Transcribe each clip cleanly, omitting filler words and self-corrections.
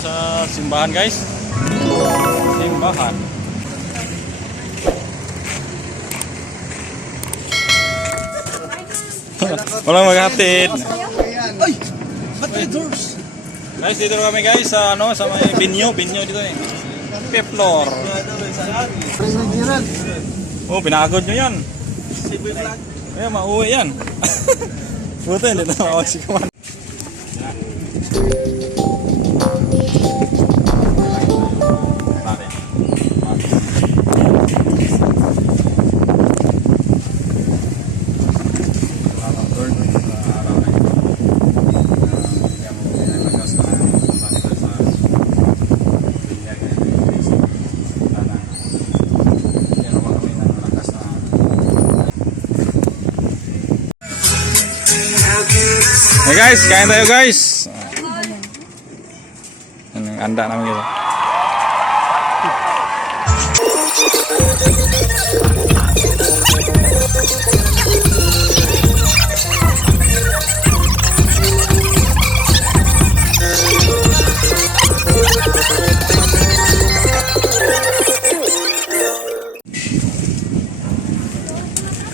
sa simbahan guys. Simbahan. Walang maghatid. Ay! Ba't may doors? Guys, dito na kami guys sa ano sa may binyo dito eh. Fifth floor. Oh, pinagod nyo yan. Kaya mauwi yan. Buto hindi na mawag si Kuman. Hey guys, kain tayo guys. Yan ang anda namin gitu.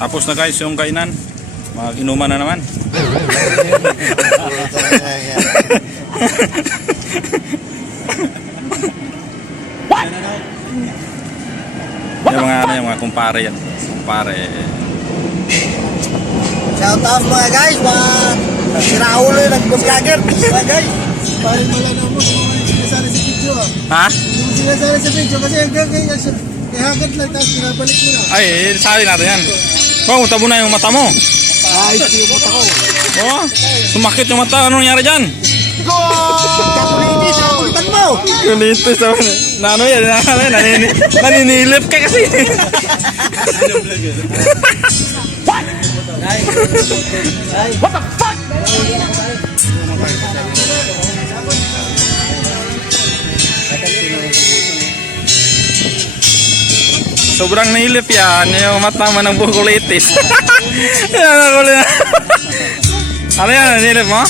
Tapos na guys yung kainan. Mag-inuman na naman. Yung mga kumpare yan. Kumpare. Shout out mga guys, si Raulo yung nag-vlogger. Mga guys, parang malala mo kung ano sinasali sa video. Ha? Yung sinasali sa video kasi hanggang hagat lang tapos pinabalik mo na. Ay, sali natin yan. Bang, utabo na yung mata mo. Ay, ito yung mata ko. Oh, sumakit yung mata. Ano nangyari dyan? Kakulitis, kulitan mo. Kulitis naman. Na ano yan? Naninilip ka kasi. What the fuck? Sobrang nilip yan. Yung mata mo ng bukulitis. Yan ako lang. Ano yan? Nilip mo?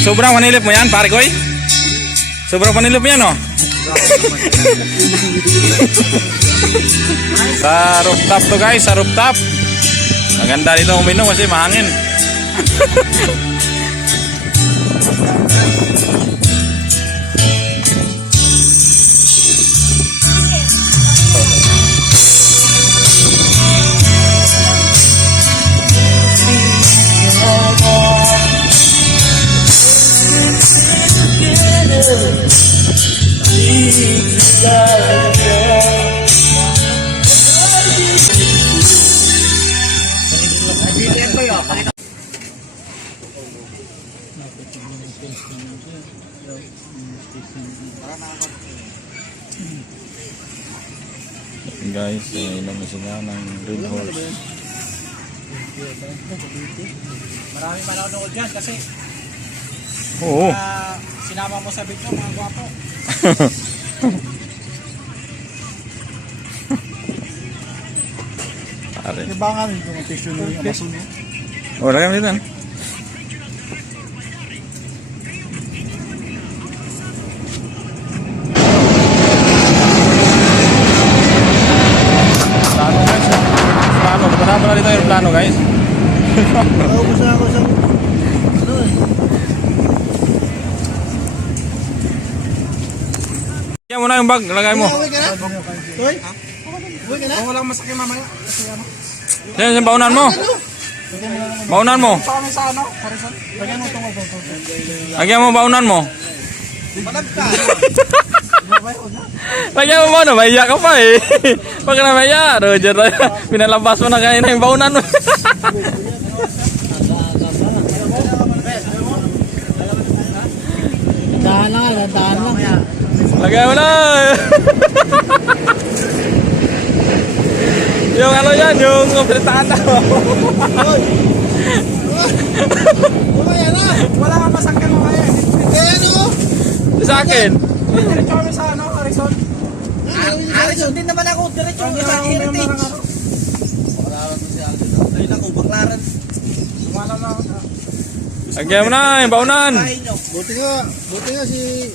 Sobrang manilip mo yan, pare koy? Sobrang panilip mo yan, oh. Sa rooftop to guys, sa rooftop. Maganda dito uminom kasi mahangin. Guys, inom na sila ng Red Horse. Maraming manonood dyan kasi Oo. sinama mo sa video mga gwapo. Pare. Libangan ito ng tissue ng Amazon. Oh, lagyan mo dito. Kasama na dito yung plano guys. Naubos na ako sa ano eh. Lagyan mo na yung bag, lagay mo. Uwi ka na? Uy? Uwi ka na? Kung walang masakit mamaya kasi ano. Yan yung baunan mo. Baunan mo. Pa kami sa ano, Harrison. Lagyan mo itong ito. Lagyan mo baunan mo. Palag ka. Lagyan mo ba? Nabaya ka pa eh. Pag nabaya, Roger, pinalabas mo na kanina yung baunan mo. Dahan lang. Lagyan mo na. Yung ano yan, yung pilitaan na. Umaya na! Wala kang masakit mamaya. Kaya ano? Sa akin. Diretso kami sa ano, Harrison. Harrison din naman ako. Diretso ako sa Heritage. Ay naku, baklaran. Sumala na ako sa... Lagyan mo na, yung baunan. Buti nga si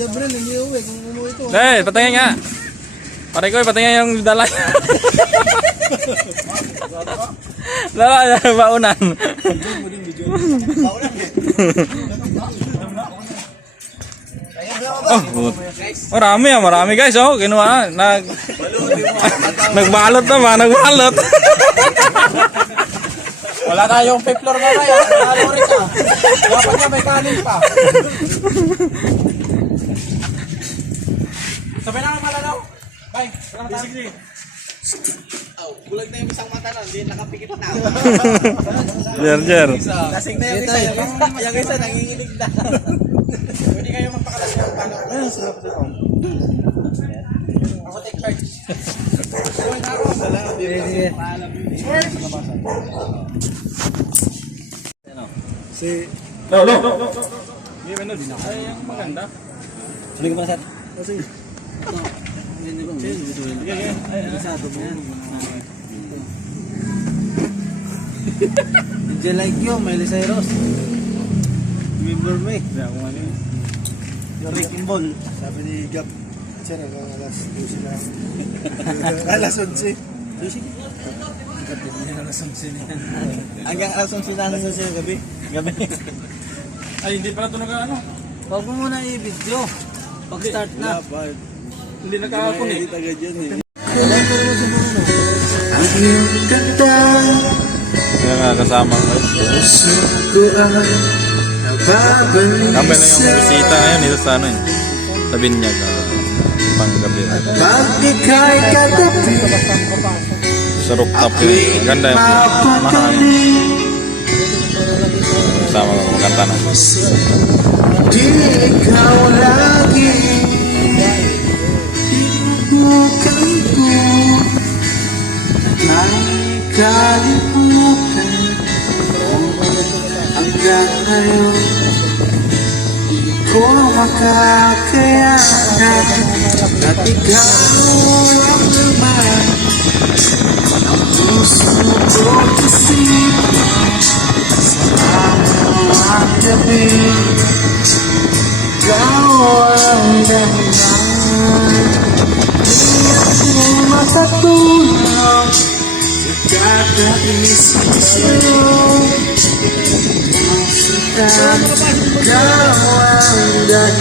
Gabriel hindi uwi kung umuwi ito. Deh, patingin nga. Pare ko, patingin yung dala. Dala, baunan. Oh, marami guys, oh. Kinuha, nagbalot na ba? Nagbalot. Wala tayong fifth floor na kaya. Lalo rin ka. Dapat niya may kanin pa. Sabay na ang malalaw. Bye. Sige. Bulag na yung isang mata na. Hindi nakapikit na. Jer. Lasing na yung isa. Yung isa nanginginig na. Pwede kayo magpakalas yung pano. Ako take charge. Uy na ako. Si Lo. Gimana din ako? Ay, ang maganda. Sige pa sa. Sige. Diyan like you, Miley Cyrus. Remember me? Rick and Ball. Sabi ni Gab, sir, hanggang alas 12 lang. Alas 11. Hanggang alas 11 lang sa gabi. Ay, hindi pala ito ano. Huwag mo muna i-video. Pag-start na. Hindi nakakapon eh. Kaya nga kasama ko. Kami na yung bisita ngayon dito sa ano eh. Sa Binyag. Panggabi. Sa rooftop yun. Maganda yung mahangin. Kasama ko maganda na. Di ikaw lagi tinubukan ko at may kalimutan hanggang ngayon di ko makakayanan at ikaw lang naman ang puso ko kasi sa ang gabi ikaw ang dahilan di ako makatulog sa kakaisip sa'yo ikaw ang dahilan